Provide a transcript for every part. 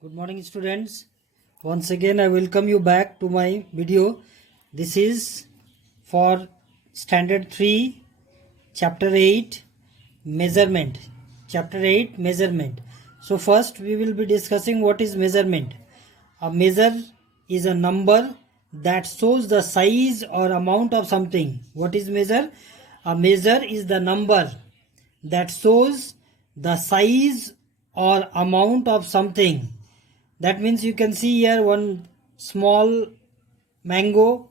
Good morning students. Once again I welcome you back to my video. This is for Standard 3 Chapter 8 Measurement. Chapter 8 Measurement. So first we will be discussing what is measurement. A measure is a number that shows the size or amount of something. What is measure? A measure is the number that shows the size or amount of something. That means you can see here one small mango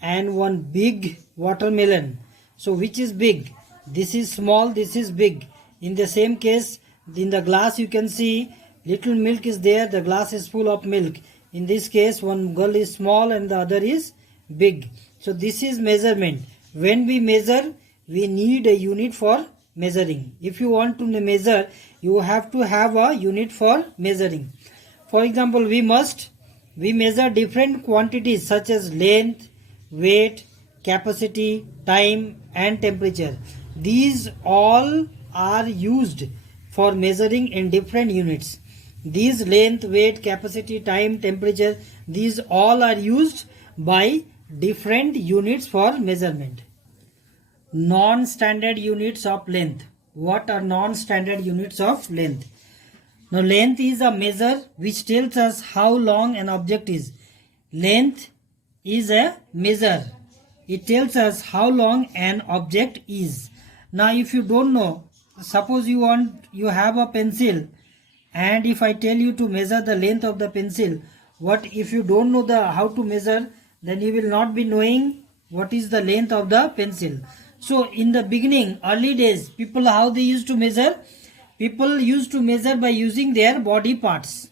and one big watermelon. So which is big? This is small, this is big. In the same case, in the glass you can see little milk is there, the glass is full of milk. In this case, one girl is small and the other is big. So this is measurement. When we measure, we need a unit for measuring. If you want to measure, you have to have a unit for measuring. For example, we measure different quantities such as length, weight, capacity, time and temperature. These all are used for measuring in different units. These length, weight, capacity, time, temperature, these all are used by different units for measurement. Non-standard units of length. What are non-standard units of length? Now length is a measure which tells us how long an object is. Length is a measure. It tells us how long an object is. Now if you don't know, suppose you have a pencil, and if I tell you to measure the length of the pencil, what if you don't know how to measure, then you will not be knowing what is the length of the pencil. So in the beginning, early days, people how they used to measure? People used to measure by using their body parts.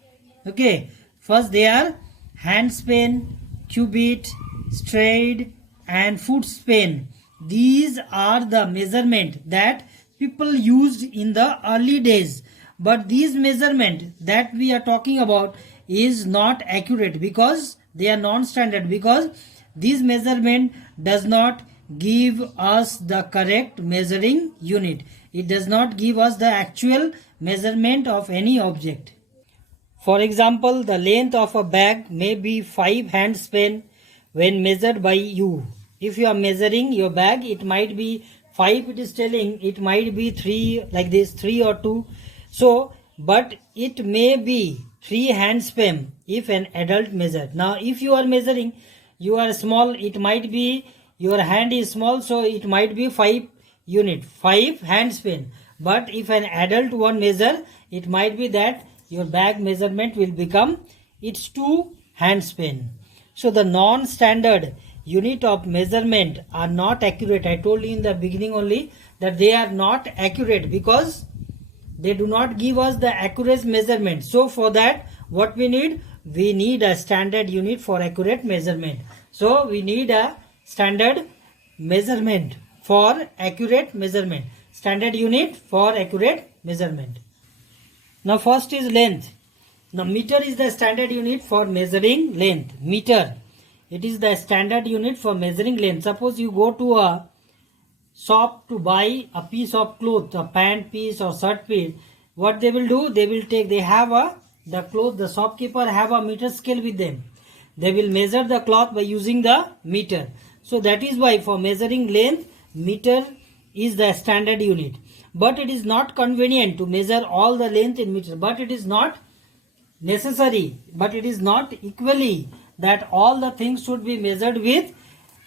Okay, first they are hand span, cubit, stride and foot span. These are the measurement that people used in the early days. But these measurement that we are talking about is not accurate because they are non-standard, because this measurement does not give us the correct measuring unit. It does not give us the actual measurement of any object. For example, the length of a bag may be 5 hand span when measured by you. If you are measuring your bag, it might be 5, it is telling, it might be 3, like this, 3 or 2. So, but it may be 3 hand span if an adult measure. Now, if you are measuring, you are small, it might be, your hand is small, so it might be 5 unit, 5 hand span. But if an adult one measure, it might be that your bag measurement will become, it's 2 hand span. So the non-standard unit of measurement are not accurate. I told you in the beginning only that they are not accurate because they do not give us the accurate measurement. So for that, what we need? We need a standard unit for accurate measurement. So we need a standard measurement for accurate measurement. Standard unit for accurate measurement. Now first is length. Now meter is the standard unit for measuring length. Meter. It is the standard unit for measuring length. Suppose you go to a shop to buy a piece of cloth, a pant piece or shirt piece. What they will do? They will take, the shopkeeper have a meter scale with them. They will measure the cloth by using the meter. So that is why for measuring length, meter is the standard unit. But it is not convenient to measure all the length in meter. But it is not necessary. But it is not equally that all the things should be measured with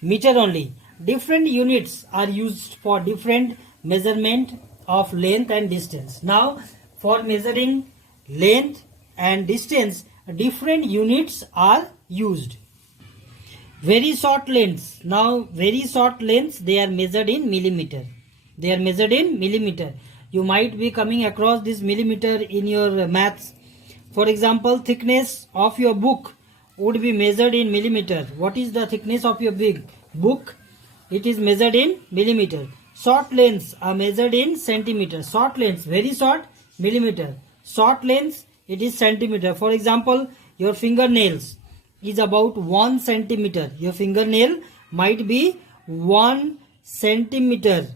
meter only. Different units are used for different measurement of length and distance. Now for measuring length and distance, different units are used. Very short lengths. Now very short lengths, they are measured in millimeter. They are measured in millimeter. You might be coming across this millimeter in your maths. For example, thickness of your book would be measured in millimeter. What is the thickness of your big book? It is measured in millimeter. Short lengths are measured in centimeter. Short lengths, very short, millimeter. Short lengths, it is centimeter. For example, your fingernails is about 1 centimeter. Your fingernail might be 1 centimeter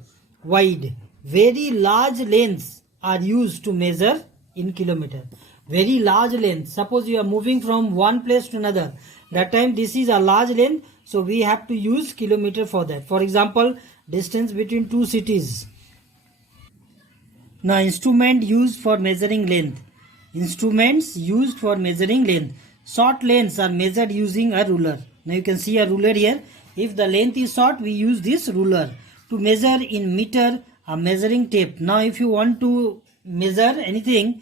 wide. Very large lengths are used to measure in kilometer. very large length. Suppose you are moving from one place to another. That time this is a large length, so we have to use kilometer for that. For example, distance between two cities. Now, instrument used for measuring length. Instruments used for measuring length. Short lengths are measured using a ruler. Now you can see a ruler here. If the length is short, we use this ruler. To measure in meter, a measuring tape. Now if you want to measure anything,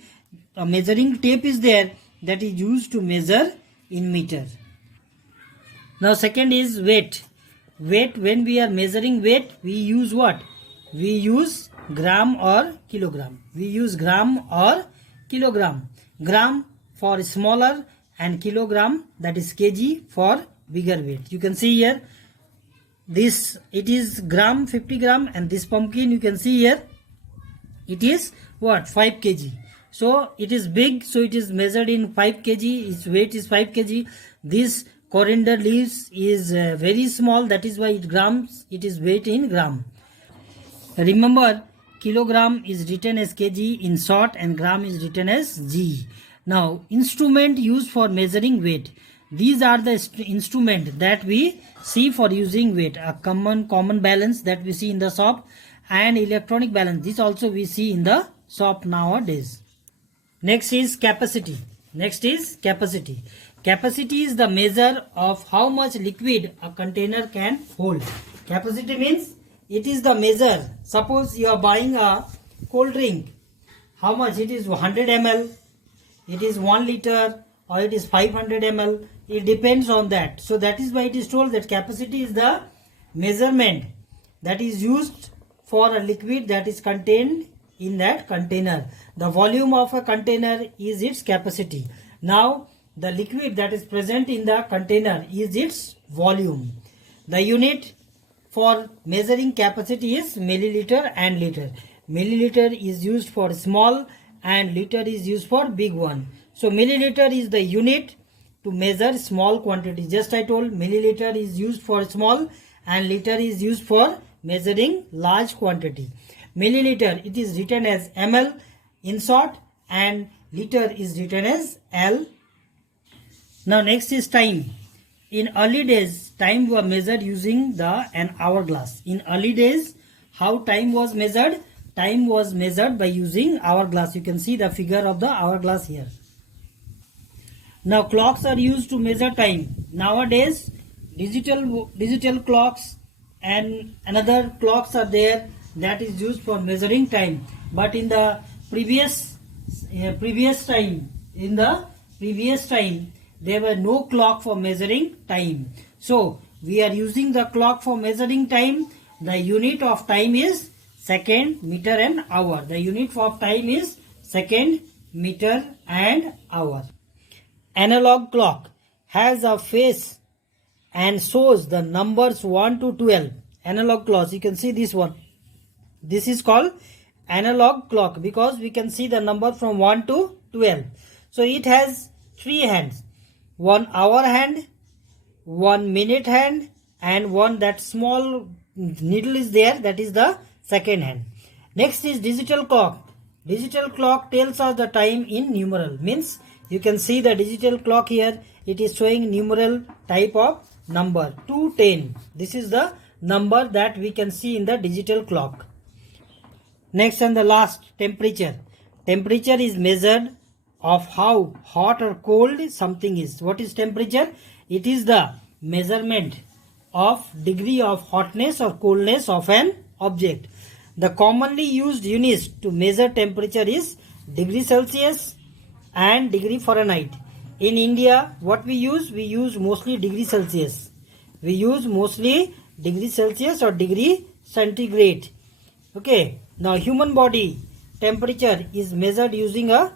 a measuring tape is there that is used to measure in meter. Now second is weight. Weight, when we are measuring weight, we use what? We use gram or kilogram. We use gram or kilogram. Gram for smaller and kilogram, that is kg, for bigger weight. You can see here, this it is gram, 50 gram, and this pumpkin you can see here, it is what? 5 kg. So it is big, so it is measured in 5 kg. Its weight is 5 kg. This coriander leaves is very small, that is why it grams, it is weight in gram. Remember, kilogram is written as kg in short and gram is written as g. Now, instrument used for measuring weight. These are the instrument that we see for using weight. A common balance that we see in the shop, and electronic balance. This also we see in the shop nowadays. Next is capacity. Next is capacity. Capacity is the measure of how much liquid a container can hold. Capacity means it is the measure. Suppose you are buying a cold drink. How much? It is 100 ml, it is 1 liter, or it is 500 ml. It depends on that. So that is why it is told that capacity is the measurement that is used for a liquid that is contained in that container. The volume of a container is its capacity. Now the liquid that is present in the container is its volume. The unit for measuring capacity is milliliter and liter. Milliliter is used for small and liter is used for big one. So milliliter is the unit to measure small quantity. Just I told, milliliter is used for small and liter is used for measuring large quantity. Milliliter, it is written as ml in short, and liter is written as L. Now next is time. In early days, time was measured using an hourglass. In early days, how time was measured? Time was measured by using hourglass. You can see the figure of the hourglass here. Now clocks are used to measure time. Nowadays, digital clocks and another clocks are there that is used for measuring time. But in the previous time, there were no clock for measuring time. So we are using the clock for measuring time. The unit of time is second, meter and hour. The unit of time is second, meter and hour. Analog clock has a face and shows the numbers 1 to 12. Analog clock, you can see this one. This is called analog clock because we can see the number from 1 to 12. So it has 3 hands. 1 hour hand, 1 minute hand, and one that small needle is there, that is the second hand. Next is digital clock. Digital clock tells us the time in numeral. Means you can see the digital clock here. It is showing numeral type of number 210. This is the number that we can see in the digital clock. Next and the last, temperature. Temperature is measured of how hot or cold something is. What is temperature? It is the measurement of degree of hotness or coldness of an object. The commonly used units to measure temperature is degree Celsius and degree Fahrenheit. In India, what we use? We use mostly degree Celsius. We use mostly degree Celsius or degree centigrade. Okay. Now human body temperature is measured using a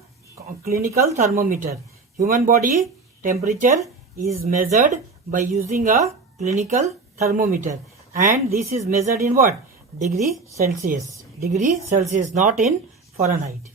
clinical thermometer. Human body temperature is measured by using a clinical thermometer, and this is measured in what? Degree Celsius. Degree Celsius, not in Fahrenheit.